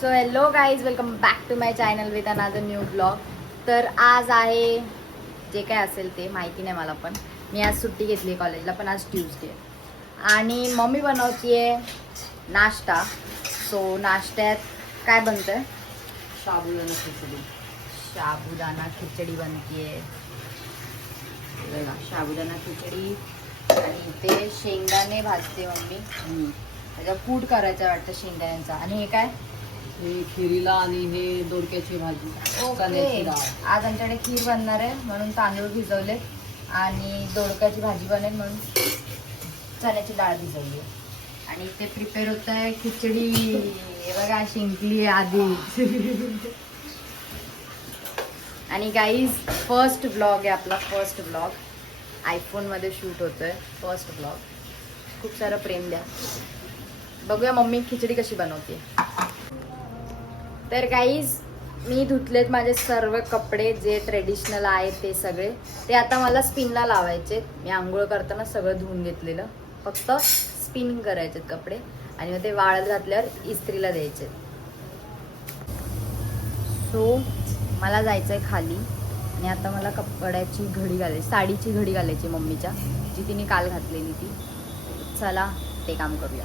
So hello guys welcome back to my channel with another new blog तर आज आहे जे काय असेल ते माहिती नाही मला पण. मी आज सुट्टी घेतली कॉलेजला पण आज ट्यूजडे आणि मम्मी बनवतीये नाश्ता. सो नाश्त्यात काय बनतंय? साबुदाणा खिचडी. साबुदाणा खिचडी बनतीये. बघा साबुदाणा खिचडी. आणि इथे शेंगदाणे भाजते मम्मी. त्याचा कूट करायचा वाटतं शेंगदाण्यांचा. आणि हे काय? हे खिरीला आणि हे दोडक्याची भाजी चण्याची डाळ. आज आमच्याकडे खीर बनणार आहे म्हणून तांदूळ भिजवले आणि दोडक्याची भाजी बनेल म्हणून चण्याची डाळ भिजवली आहे. आणि इथे प्रिपेअर होत आहे खिचडी. हे बघा शिंकली आहे आधी. आणि गाईज फर्स्ट ब्लॉग आहे आपला फर्स्ट ब्लॉग आयफोनमध्ये शूट होतोय फर्स्ट ब्लॉग खूप सारं प्रेम द्या. बघूया मम्मी खिचडी कशी बनवते. तर काहीच मी धुतलेत माझे सर्व कपडे जे ट्रेडिशनल आहेत ते सगळे. ते आता मला स्पिनला लावायचे मी आंघोळ करताना सगळं धुवून घेतलेलं. फक्त स्पिन करायचे कपडे. आणि मग ते वाळत घातल्यावर इस्त्रीला द्यायचे सो मला जायचं आहे खाली. आणि आता मला कपड्याची घडी घालायची साडीची घडी घालायची मम्मीच्या जी तिने काल घातलेली ती. चला ते काम करूया.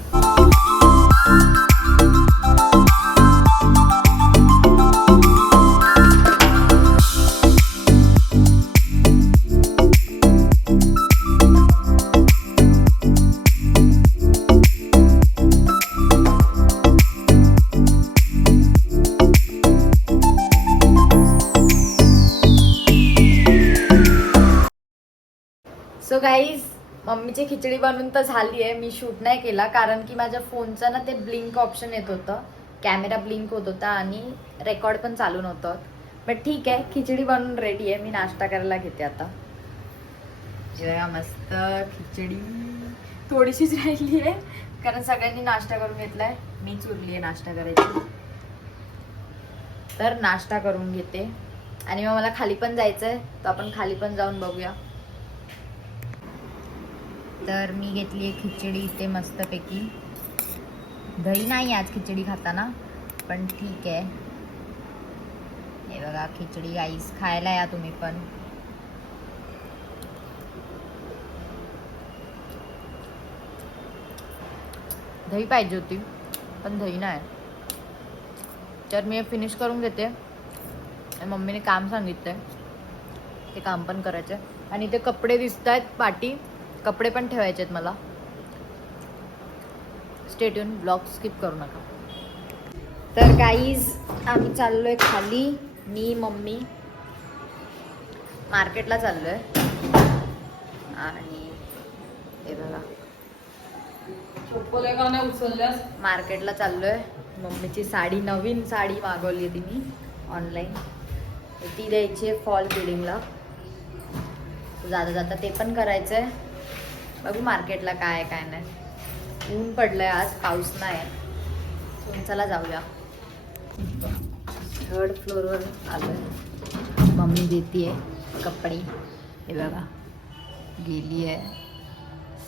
मम्मीची खिचडी बनवून तर झाली आहे. मी शूट नाही केला कारण की माझ्या फोनचं ना ते ब्लिंक ऑप्शन येत होतं. कॅमेरा ब्लिंक होत होता आणि रेकॉर्ड पण चालू नव्हतं. बट ठीक आहे खिचडी बनवून रेडी आहे. मी नाश्ता करायला घेते आता. हे मस्त खिचडी थोडीशीच राहिली आहे. कारण सगळ्यांनी नाश्ता करून घेतलाय. मी चुरली आहे नाश्ता करायची. तर नाश्ता करून घेते. आणि मग मला खाली पण जायचं आहे तर आपण खाली पण जाऊन बघूया. तर मी घेतली आहे खिचडी इथे मस्तपैकी. दही नाही आज खिचडी खाताना पण ठीक आहे. हे बघा खिचडी आईस खायला या तुम्ही पण. दही पाहिजे होती पण दही नाही. तर मी फिनिश करून घेते. मम्मीने काम सांगितलंय. ते काम पण करायचं आहे आणि ते कपडे दिसत आहेत पाटी. कपडे पण ठेवायचे आहेत मला. स्टेट्यून ब्लॉग स्किप करू नका. तर गाईज आम्ही चाललोय खाली. मी मम्मी. मार्केटला चाललोय. आणि हे बघा. मार्केटला चाललोय. मम्मीची साडी नवीन साडी मागवली आहे तिने ऑनलाईन ती द्यायची आहे फॉल बिल्डिंगला जाता जाता ते पण करायचं आहे बघू मार्केटला काय आहे काय नाही. ऊन पडलंय आज पाऊस नाही आहे चला जाऊया. थर्ड फ्लोअरवर आलोय. मम्मी देते कपडे. हे बघा. गेली आहे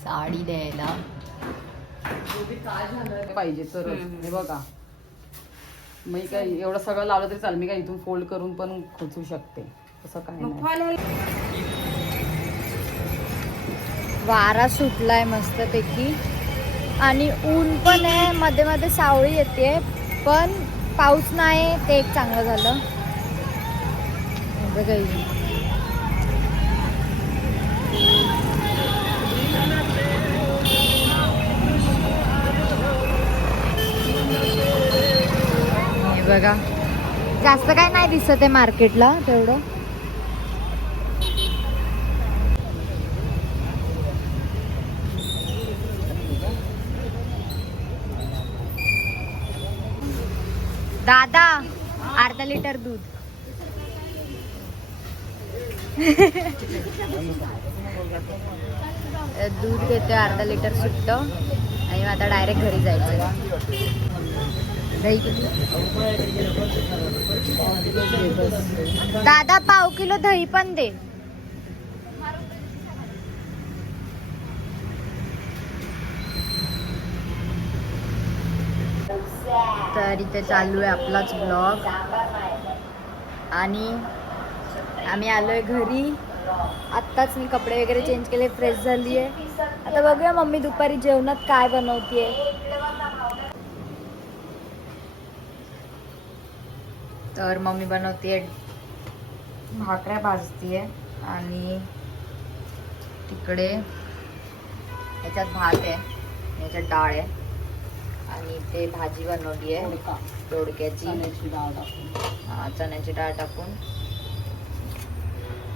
साडी द्यायला. पाहिजे तर हे बघा. मी काय एवढं सगळं लावलं तरी चाल मी काय इथून फोल्ड करून पण खोचू शकते. तसं काय नाही. वारा सुटलाय मस्तपैकी. आणि ऊन पण आहे मध्ये मध्ये सावळी येते पण पाऊस नाही ते एक चांगलं झालं. बघा बघा. जास्त काय नाही दिसत आहे मार्केटला तेवढं. दादा अर्धा लिटर दूध. दूध घेतोय अर्धा लिटर सुट्ट. आणि मग आता डायरेक्ट घरी जायचं दही दादा पाव किलो दही पण दे. तर इथे चालू आहे आपलाच ब्लॉग आणि आम्ही आलोय घरी. आत्ताच मी कपडे वगैरे चेंज केले फ्रेश झाली आहे आता बघूया मम्मी दुपारी जेवणात काय बनवतीये. तर मम्मी बनवतीये भाकऱ्या भाजतीये आणि तिकडे याच्यात भात आहे याच्यात डाळ आहे. आणि ते भाजी बनवली आहे. दोडका. दोडक्याची चण्याची डाळ टाकून. हा, चण्याची डाळ टाकून.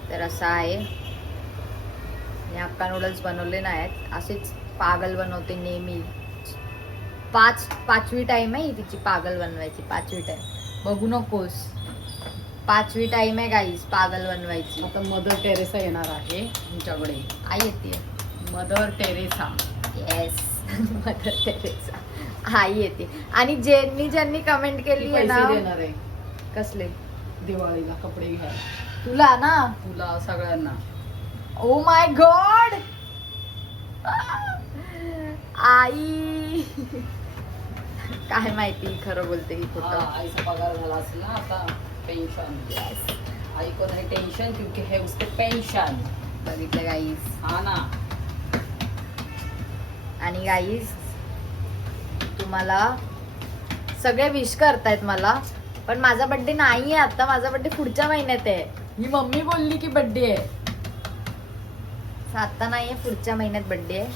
तर असं आहे. मी हक्का नूडल्स बनवले नाहीत. असेच पागल बनवते नेहमी. पाच पाचवी टाइम आहे तिची पागल बनवायची पाचवी टाइम बघू नकोस. पाचवी टाइम आहे गाईस पागल बनवायची. आता मदर टेरेसा येणार आहे तुमच्याकडे. आई येते. Mother Teresa yes Mother Teresa आई येते. आणि ज्यांनी ज्यांनी कमेंट केली आहे पैसे ना देणार आहे. कसले? दिवाळीला कपडे घ्या तुला ना? तुला सगळ्यांना. ओ माय गॉड आई. काय माहिती खरं बोलते की हा, कुठं आईचा पगार झाला असेल ना आता पेन्शन आई को नाही टेन्शन क्योंकि है उसके पेन्शन बघितलं गाईज हा ना. आणि गाईज तुम्हाला. सगळे विश करतायत मला. पण माझा बर्थडे नाही आहे आता. माझा बर्थडे पुढच्या महिन्यात आहे. ही मम्मी बोलली की बर्थडे आहे. आता नाही आहे पुढच्या महिन्यात बर्थडे आहे.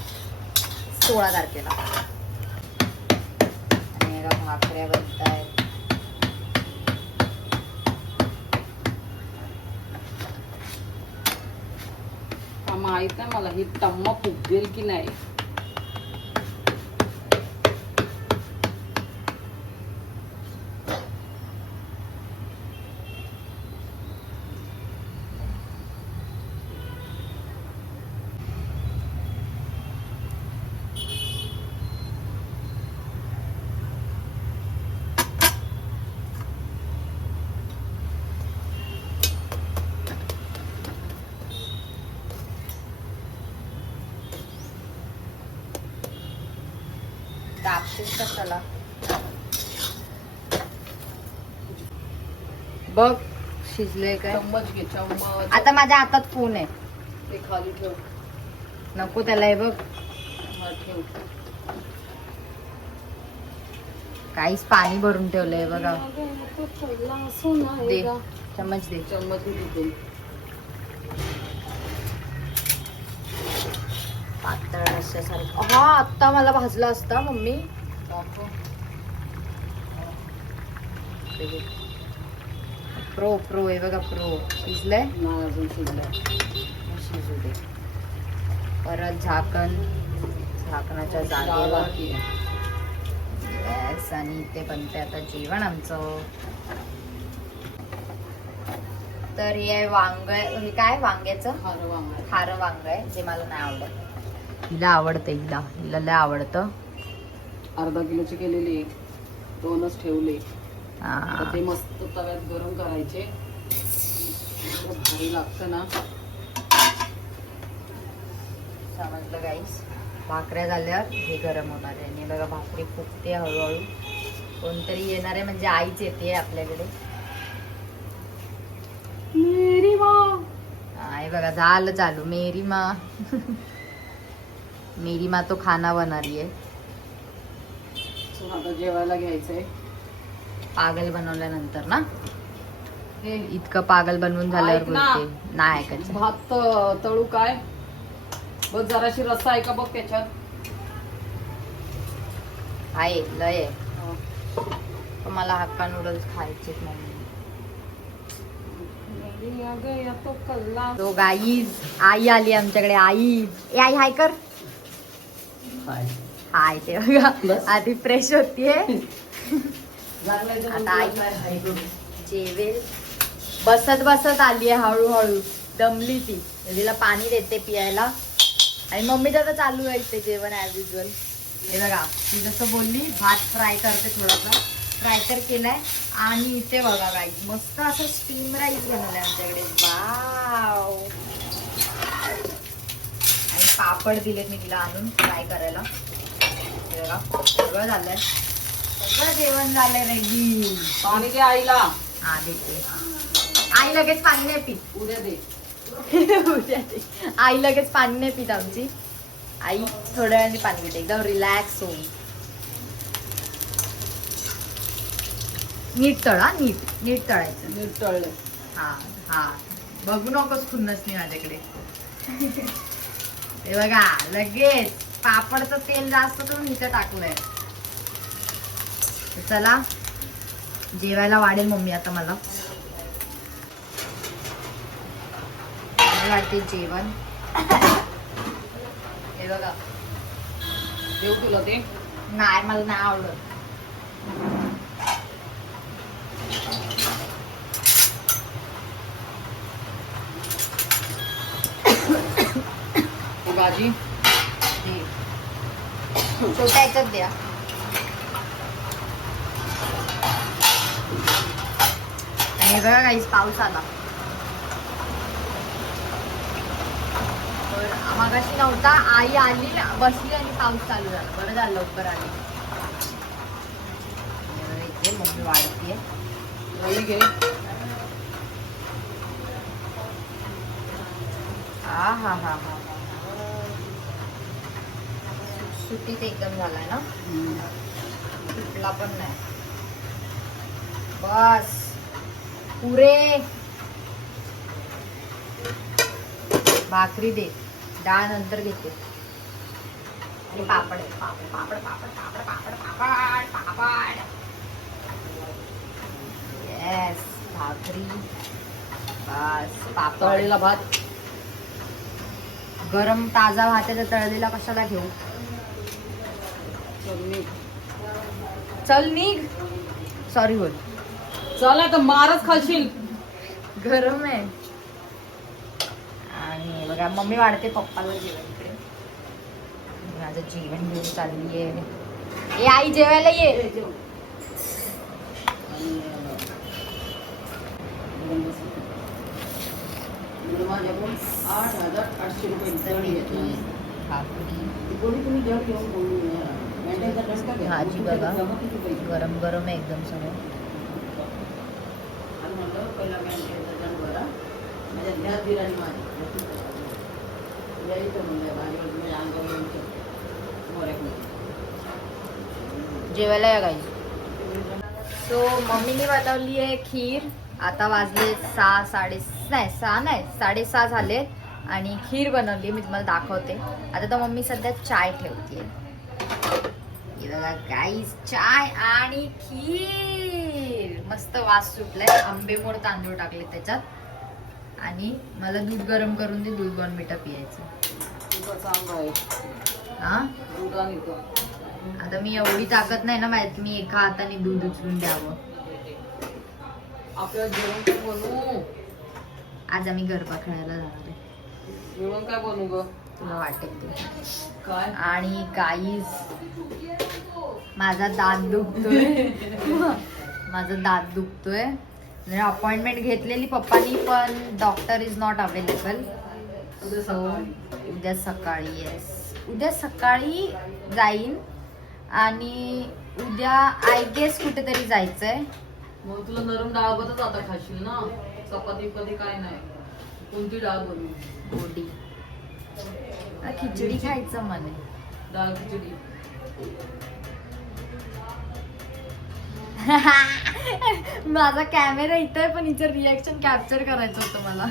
सोळा तारखेला. आणि याला भाकऱ्या बनतायत. माहीत नाही मला ही टम्मा फुगेल की नाही. बघ शिजले काय? चम्मच घे चम्मच. आता माझ्या हातात फोन आहे. ते खाली ठेव. नको त्याला हे बघ. हा ठेव. काहीच पाणी भरून ठेवलंय बघा. दे चम्मच दे. चम्मच पातळ रश्यासारखं हा आत्ता मला भाजला असता मम्मी. दाखव. प्रो प्रो आहे बघा प्रो शिजलंय नाही अजून शिजलाय मग शिजू दे परत झाकण झाकणाच्या जागेवर. येस आणि इथे बनते आता जेवण आमचं तर हे आहे वांग हे काय वांग्याचं खारं वांग. खारं वांग आहे जे मला नाही आवडत हिला आवडतं हिला हिला लय आवडतं अर्धा किलोची केलेली. दोनच ठेवले. ते मस्त तव्यात गरम करायचे. भारी लागतं ना. समजलं गाईस भाकऱ्या झाल्यावर हे गरम होणार आहे. आणि बघा भाकरी फुगते हळूहळू. कोणतरी येणार आहे म्हणजे आईच येते आपल्याकडे. मेरी हे बघा झालं चालू. मेरी मा. मेरी मा तो खाना बनारी आहे. आता जेवायला घ्यायचंय. पागल बनवल्यानंतर ना? हे इतकं पागल बनवून झाल्यावर ऐक ना. बोलते. नाही ऐकायचं. भात अं, तळू काय? बघ जराशी रस्सा आहे का बघ त्याच्यात. आहे लय आहे. पण मला हक्का नूडल्स खायचे मम्मी मेरी आ गया तो कल्ला. तो गाईज आई आली आमच्याकडे. आई. ए आई हाय कर. हाय. ते बघा. आधी फ्रेश होतीये. आता आई- हाय. जेवेल. बसत बसत आली आहे हळूहळू. दमली ती. तिला पाणी देते पियायला. आणि मम्मीचं तर चालू आहे ते जेवण ॲज युजल हे बघा ती जसं बोलली भात फ्राय करते थोडासा. फ्राय तर केलाय. आणि इथे बघा गाई मस्त असं स्टीम राईस बनवलाय आमच्याकडे. वाव आणि पापड दिलेत मी तिला आणून फ्राय करायला. बघा सगळं झालंय. सगळं जेवण झालंय रेडी पाणी दे आईला. हा देते. आई लगेच पाणी नाही पित. उद्या दे. उद्या दे. आई लगेच पाणी नाही पित आमची. आई थोड्या वेळाने पाणी पिते. एकदम रिलॅक्स होऊन. नीट तळा नीट. नीट तळायचं. नीट तळलं. हा हा. बघू नकोस खुन्नस नाही माझ्याकडे. हे बघा लगेच. पापडचं तेल जास्त करून इथं टाकलंय चला जेवायला वाढेल मम्मी आता मला. वाटते जेवण. हे बघा. देऊ तुला ते? नाही मला नाही आवडत. भाजी. छोट्या ह्याच्यात द्या. आणि बघा काहीच पाऊस आला. मगाशी नव्हता आई आली बसली आणि पाऊस चालू झाला. बरं झालं लवकर आली. इथे मम्मी वाढतीये. दही घे हा हा हा हा. सुटीत एकदम झालाय ना? तुटला पण नाही. बस. पुरे. भाकरी दे. डाळ नंतर घेते. आणि पापड. पापड पापड पापड पापड पापड पापड पापड. येस भाकरी. बस. पापड. भात. गरम ताजा भात आहे तर तळलेला कशाला घेऊ? चल निघ. सॉरी बोल. चल आता मारच खाशील गरम आहे. आणि बघा मम्मी वाढते पप्पाला जेवण माझं जेवण घेऊन चालली आहे ए आई जेवायला ये. आठ हजार आठशे रुपये. भाजी बघा. गरम गरम आहे एकदम सगळं. जेवायला या गाई सो मम्मीने बनवली आहे खीर. आता वाजले सहा साडे नाही सहा नाही साडेसहा झाले आणि खीर बनवली मी तुम्हाला दाखवते. आता तर मम्मी सध्या चाय ठेवते गाईस चाय आणि खीर. मस्त वास सुटलाय. आंबेमोड तांदूळ टाकले त्याच्यात. आणि मला दूध गरम करून दे दूध मिठा पियायचं. हा. आता मी एवढी ताकद नाही ना माहीत मी एका हाताने दूध उचलून द्यावं. आज आम्ही गरबा खेळायला जाणार आहे. जेवण काय बनवू ग? तुला वाटेल ते. आणि गाईज माझा दात दुखतोय. माझा दात दुखतोय. म्हणजे अपॉइंटमेंट घेतलेली पप्पानी पण डॉक्टर इज नॉट अवेलेबल उद्या सो सकाळी. उद्या सकाळी येस उद्या सकाळी जाईन. आणि उद्या आय गेस कुठेतरी जायचंय. मग तुला नरम डाळ बरच आता खाशील ना? चपाती कधी काय नाही. कोणती डाळ बनवू? गोडी खिचडी खायचं म्हणे. डाळ खिचडी. माझा कॅमेरा इथं आहे पण हिचं रिॲक्शन कॅप्चर करायचं होतं मला.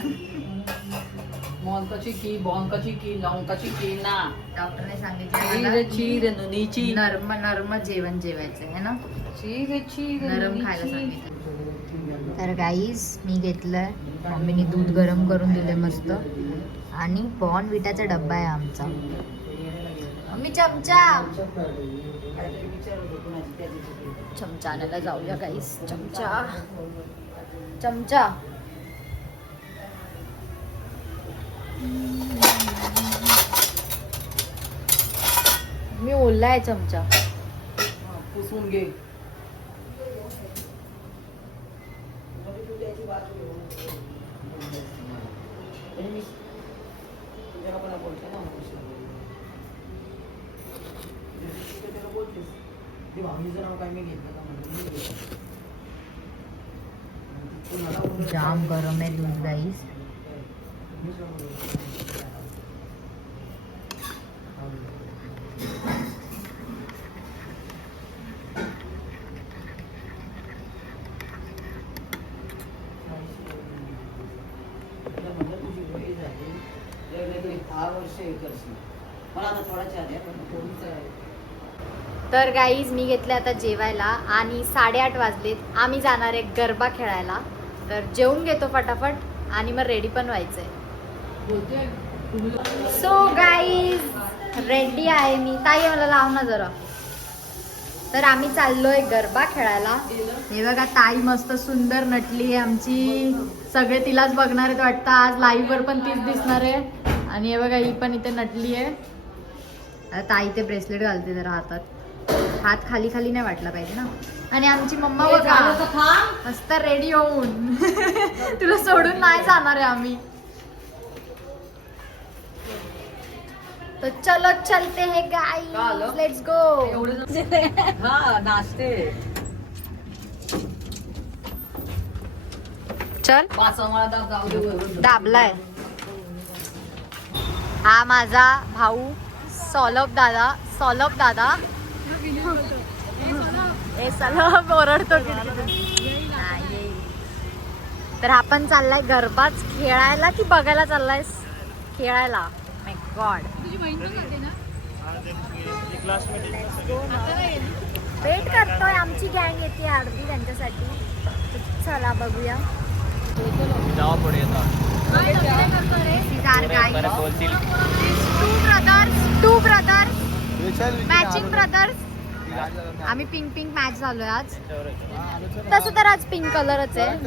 मोहनकाची की बॉनकाची की लवंकाची की ना. डॉक्टरने चीर सांगितलं चीर नुनीची. नर्म नर्म जेवण जेवायचं आहे ना? चीर चीर नरम खायला. सांगितलं. तर गाईस मी घेतलं आहे मम्मीने दूध गरम करून दिलंय मस्त. आणि बॉन विटाचा डब्बा आहे आमचा. मम्मी चमचा! चमचा आणायला जाऊया गाईस चमचा. चमचा. मी ओला आहे चमचा पुसून घे तुझ्या पण बोलते ना ते भाऊजीचं नाव काय मी घेतलं का म्हणलं जाम गरम आहे दूध गाईस you. तर गाईज मी घेतले आता जेवायला आणि साडेआठ वाजलेत. आम्ही जाणार आहे गरबा खेळायला. तर जेवून घेतो फटाफट आणि मग रेडी पण व्हायचं आहे सो गाईज रेडी आहे मी. ताई मला लाव ना जरा. तर आम्ही चाललोय गरबा खेळायला. हे बघा ताई मस्त सुंदर नटली आहे आमची. सगळे तिलाच बघणार आहेत वाटतं. आज लाईव्ह वर पण तीच दिसणार आहे. आणि हे बघा ही पण इथे नटली आहे. ताई ते ब्रेसलेट घालते जरा हातात. हात खाली खाली नाही वाटला पाहिजे ना. आणि आमची मम्मा बघा मस्त रेडी होऊन. तुला सोडून नाही जाणार आहे आम्ही. तो चलो चलते हे गाई? लेट्स गो हा नाचते चल. दाबलाय. हा माझा भाऊ सौलभ दादा सौलभ दादा. हे सलभ ओरडतो. तर आपण चाललाय गरबाच खेळायला की बघायला चाललायस खेळायला. माय गॉड वेट करतोय. आमची गँग येते अर्धी त्यांच्यासाठी. चला बघूया. जावा पुढे two brothers two brothers matching brothers आम्ही पिंक पिंक मॅच झालोय आज. तसं तर आज पिंक कलरच आहे.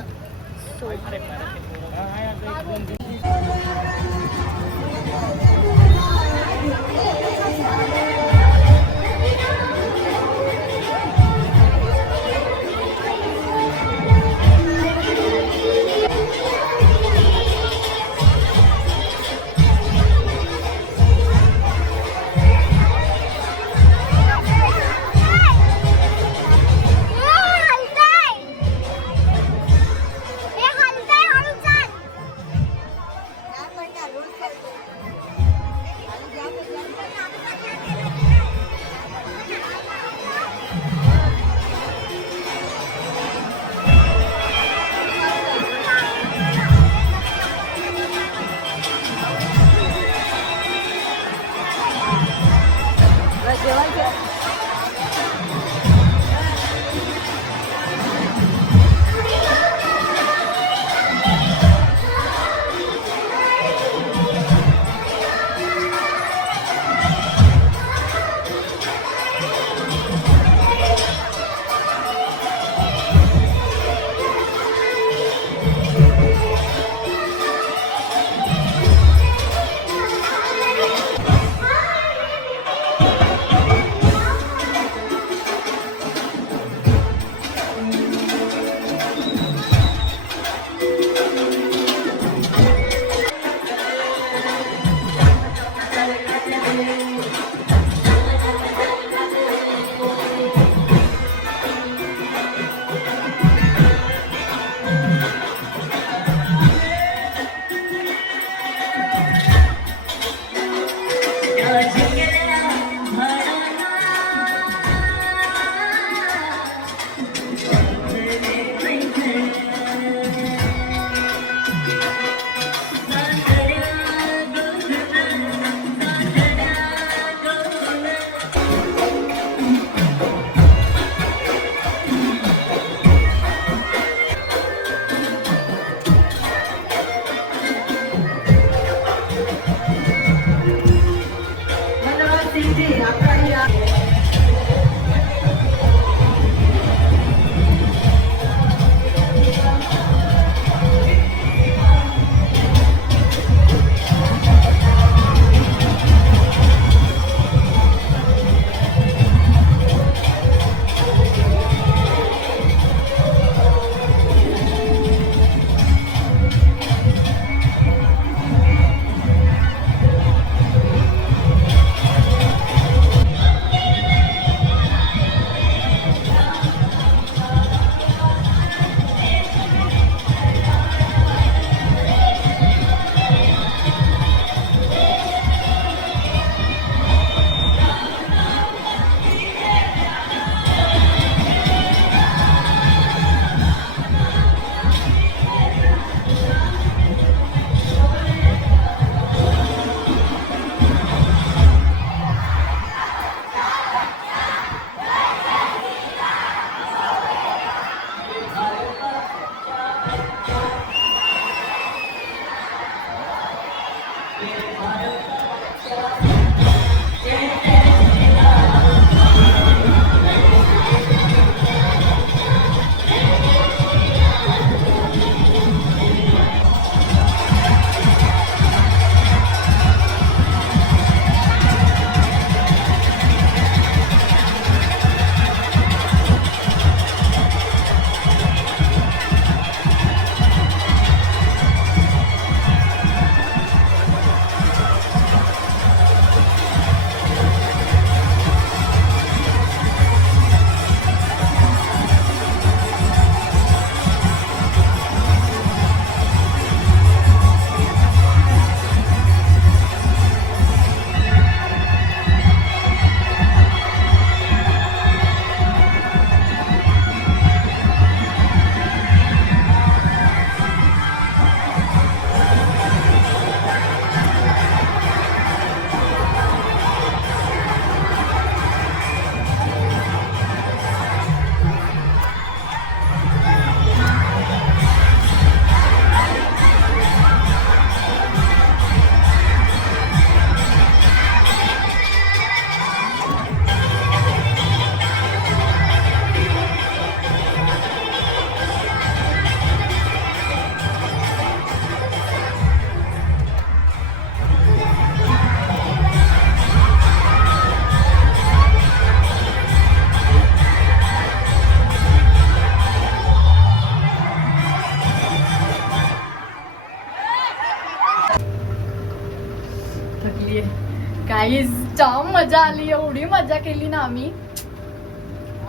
जाम मजा आली एवढी मजा केली ना आम्ही.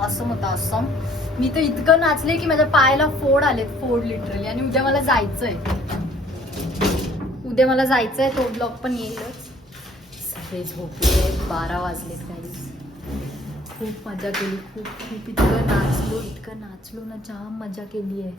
असम होता असम मी तर इतकं नाचले की माझ्या पायाला फोड आलेत फोड लिटरली आणि उद्या मला जायचंय. उद्या मला जायचंय तो ब्लॉग पण येईलच सगळे झोपले बारा वाजलेत काही खूप मजा केली खूप खूप इतकं नाचलो इतकं नाचलो ना जाम मजा केली आहे